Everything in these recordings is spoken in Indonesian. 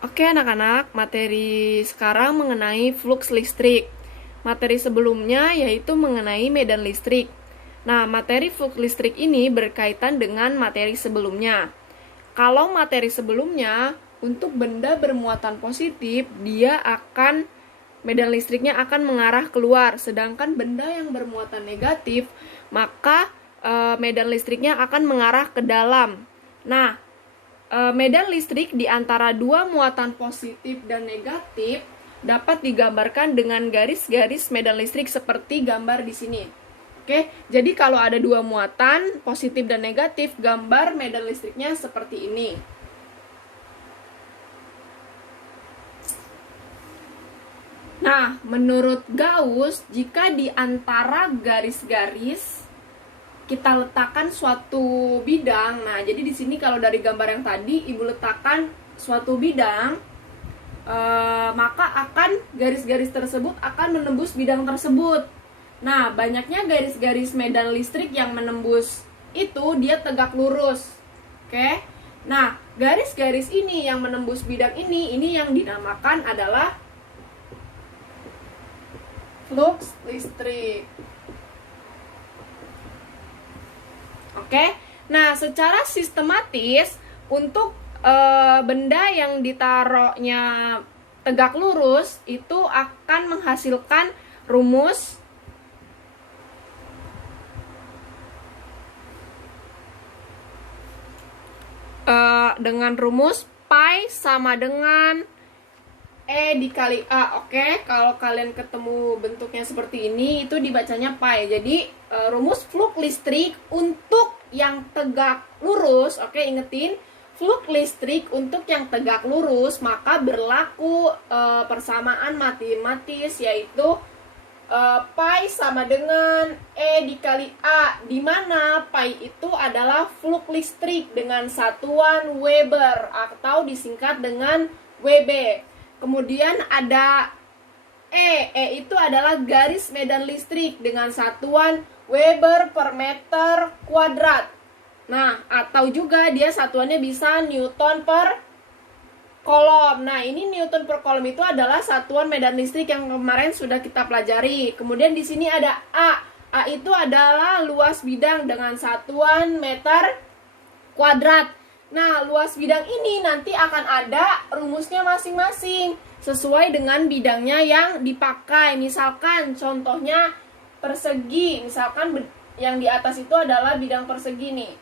Oke anak-anak, materi sekarang mengenai flux listrik. Materi sebelumnya yaitu mengenai medan listrik. Nah, materi flux listrik ini berkaitan dengan materi sebelumnya. Kalau materi sebelumnya, untuk benda bermuatan positif, medan listriknya akan mengarah keluar. Sedangkan benda yang bermuatan negatif, maka medan listriknya akan mengarah ke dalam. Nah, medan listrik di antara dua muatan positif dan negatif dapat digambarkan dengan garis-garis medan listrik seperti gambar di sini. Oke, jadi kalau ada dua muatan positif dan negatif, gambar medan listriknya seperti ini. Nah, menurut Gauss, jika di antara garis-garis kita letakkan suatu bidang, nah jadi di sini kalau dari gambar yang tadi ibu letakkan suatu bidang, maka garis-garis tersebut akan menembus bidang tersebut. Nah, banyaknya garis-garis medan listrik yang menembus itu dia tegak lurus. Oke. Nah, garis-garis ini yang menembus bidang ini yang dinamakan adalah flux listrik. Oke. Nah, secara sistematis untuk benda yang ditaruhnya tegak lurus itu akan menghasilkan rumus dengan rumus pi sama dengan E dikali A. Oke, kalau kalian ketemu bentuknya seperti ini, itu dibacanya pi. Jadi rumus flux listrik untuk yang tegak lurus, oke, ingetin, flux listrik untuk yang tegak lurus, maka berlaku persamaan matematis, yaitu pi sama dengan E dikali A, di mana pi itu adalah flux listrik dengan satuan Weber atau disingkat dengan WB. Kemudian ada E itu adalah garis medan listrik dengan satuan Weber per meter kuadrat. Nah, atau juga dia satuannya bisa Newton per kolom. Nah, ini Newton per kolom itu adalah satuan medan listrik yang kemarin sudah kita pelajari. Kemudian di sini ada A. A itu adalah luas bidang dengan satuan meter kuadrat. Nah, luas bidang ini nanti akan ada rumusnya masing-masing sesuai dengan bidangnya yang dipakai. Misalkan contohnya persegi, misalkan yang di atas itu adalah bidang persegi nih.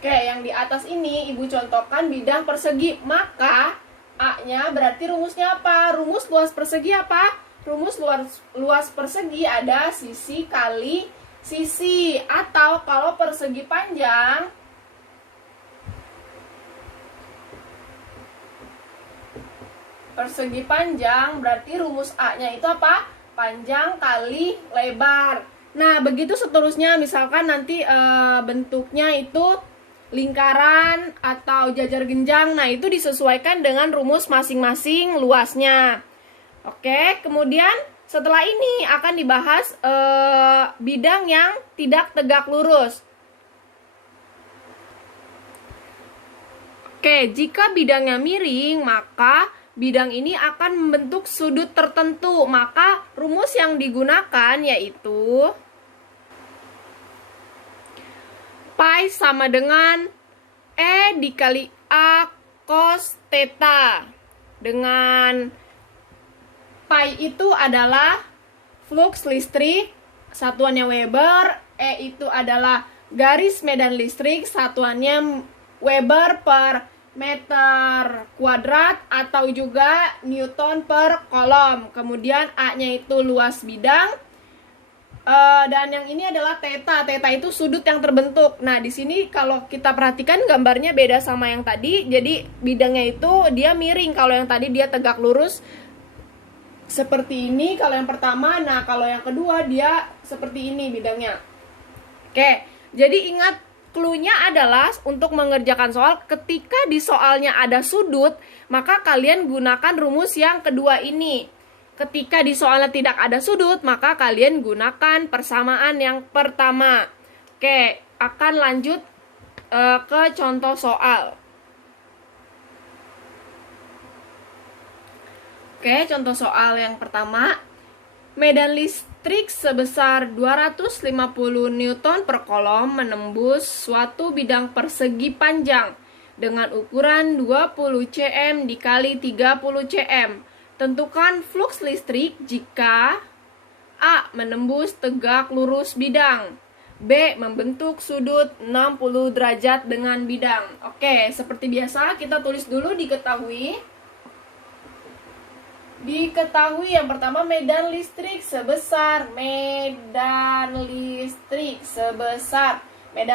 Oke, yang di atas ini ibu contohkan bidang persegi, maka A-nya berarti rumusnya apa? Rumus luas persegi apa? Rumus luas persegi ada sisi kali sisi, atau kalau persegi panjang berarti rumus A-nya itu apa? Panjang kali lebar. Nah, begitu seterusnya. Misalkan nanti bentuknya itu lingkaran atau jajar genjang. Nah, itu disesuaikan dengan rumus masing-masing luasnya. Oke, kemudian setelah ini akan dibahas bidang yang tidak tegak lurus. Oke, jika bidangnya miring, maka bidang ini akan membentuk sudut tertentu. Maka rumus yang digunakan yaitu pi sama dengan E dikali A cos theta. Dengan pi itu adalah flux listrik, satuannya Weber. E itu adalah garis medan listrik, satuannya Weber per meter kuadrat atau juga Newton per kolom. Kemudian A-nya itu luas bidang, dan yang ini adalah theta. Theta itu sudut yang terbentuk. Nah, di sini kalau kita perhatikan gambarnya beda sama yang tadi. Jadi bidangnya itu dia miring. Kalau yang tadi dia tegak lurus seperti ini kalau yang pertama. Nah, kalau yang kedua dia seperti ini bidangnya. Oke, jadi ingat clue-nya adalah untuk mengerjakan soal, ketika di soalnya ada sudut, maka kalian gunakan rumus yang kedua ini. Ketika di soalnya tidak ada sudut, maka kalian gunakan persamaan yang pertama. Oke, akan lanjut ke contoh soal. Oke, contoh soal yang pertama. Medan listrik sebesar 250 Newton per kolom menembus suatu bidang persegi panjang dengan ukuran 20 cm dikali 30 cm. Tentukan flux listrik jika A. Menembus tegak lurus bidang, B. Membentuk sudut 60 derajat dengan bidang. Oke, seperti biasa kita tulis dulu diketahui. Diketahui yang pertama medan listrik sebesar. Medan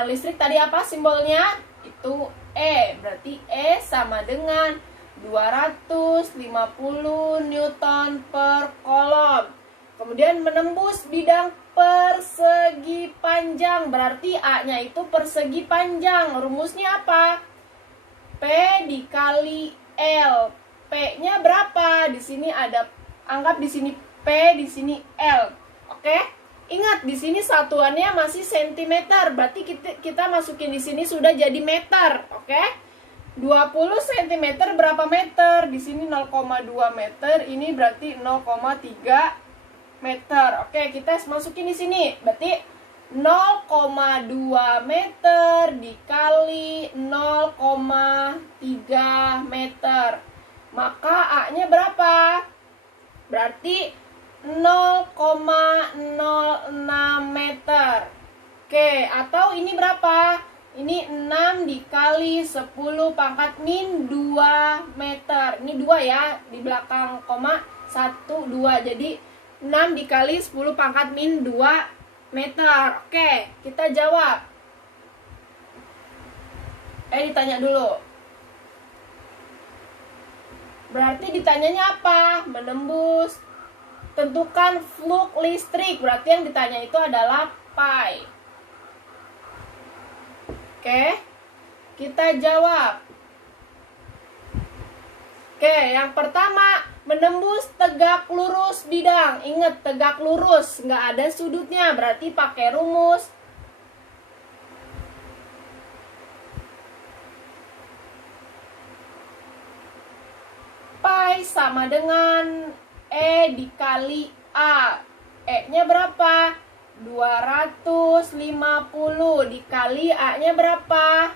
listrik tadi apa simbolnya? Itu E. Berarti E sama dengan 250 Newton per kolom. Kemudian menembus bidang persegi panjang. Berarti A-nya itu persegi panjang. Rumusnya apa? P dikali L. P-nya berapa? Di sini ada, anggap di sini P, di sini L. Oke? Ingat di sini satuannya masih sentimeter. Berarti kita masukin di sini sudah jadi meter. Oke? 20 cm berapa meter? Di sini 0,2 meter. Ini berarti 0,3 meter. Oke, kita masukin di sini. Berarti 0,2 meter dikali 0,3 meter. Maka A-nya berapa? Berarti 0,06 meter. Oke, atau ini berapa? Ini 6 dikali 10 pangkat min 2 meter. Ini 2 ya, di belakang koma 1, 2. Jadi 6 dikali 10 pangkat min 2 meter. Oke, kita jawab. Ditanya dulu. Berarti ditanyanya apa? Menembus. Tentukan flux listrik. Berarti yang ditanya itu adalah pi. Oke. Kita jawab. Oke, yang pertama menembus tegak lurus bidang. Ingat tegak lurus, nggak ada sudutnya. Berarti pakai rumus pi sama dengan E dikali A. E-nya berapa? 250 dikali A-nya berapa?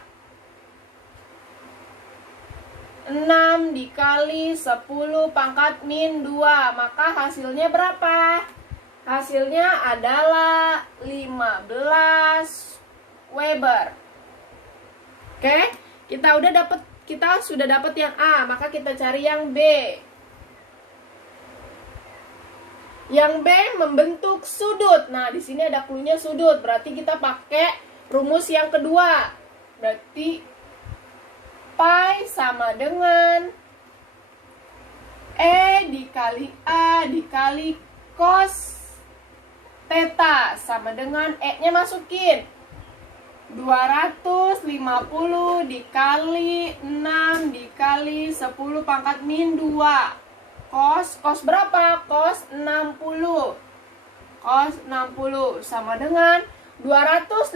6 dikali 10 pangkat min 2. Maka hasilnya berapa? Hasilnya adalah 15 Weber. Oke, kita sudah dapat yang A, maka kita cari yang B. Yang B membentuk sudut. Nah, di sini ada cluenya sudut, berarti kita pakai rumus yang kedua. Berarti pi sama dengan E dikali A dikali cos theta sama dengan E-nya masukin. 250 dikali 6 dikali 10 pangkat min 2. Cos berapa? Cos 60. Cos 60 sama dengan 250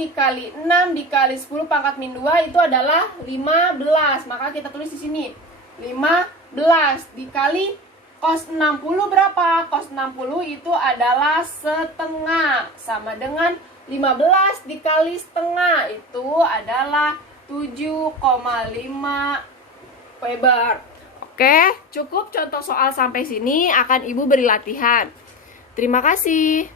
dikali 6 dikali 10 pangkat min 2 itu adalah 15. Maka kita tulis di sini 15 dikali cos 60 berapa? Cos 60 itu adalah setengah sama dengan 15 dikali setengah itu adalah 7,5 Weber. Oke, cukup contoh soal sampai sini, akan Ibu beri latihan. Terima kasih.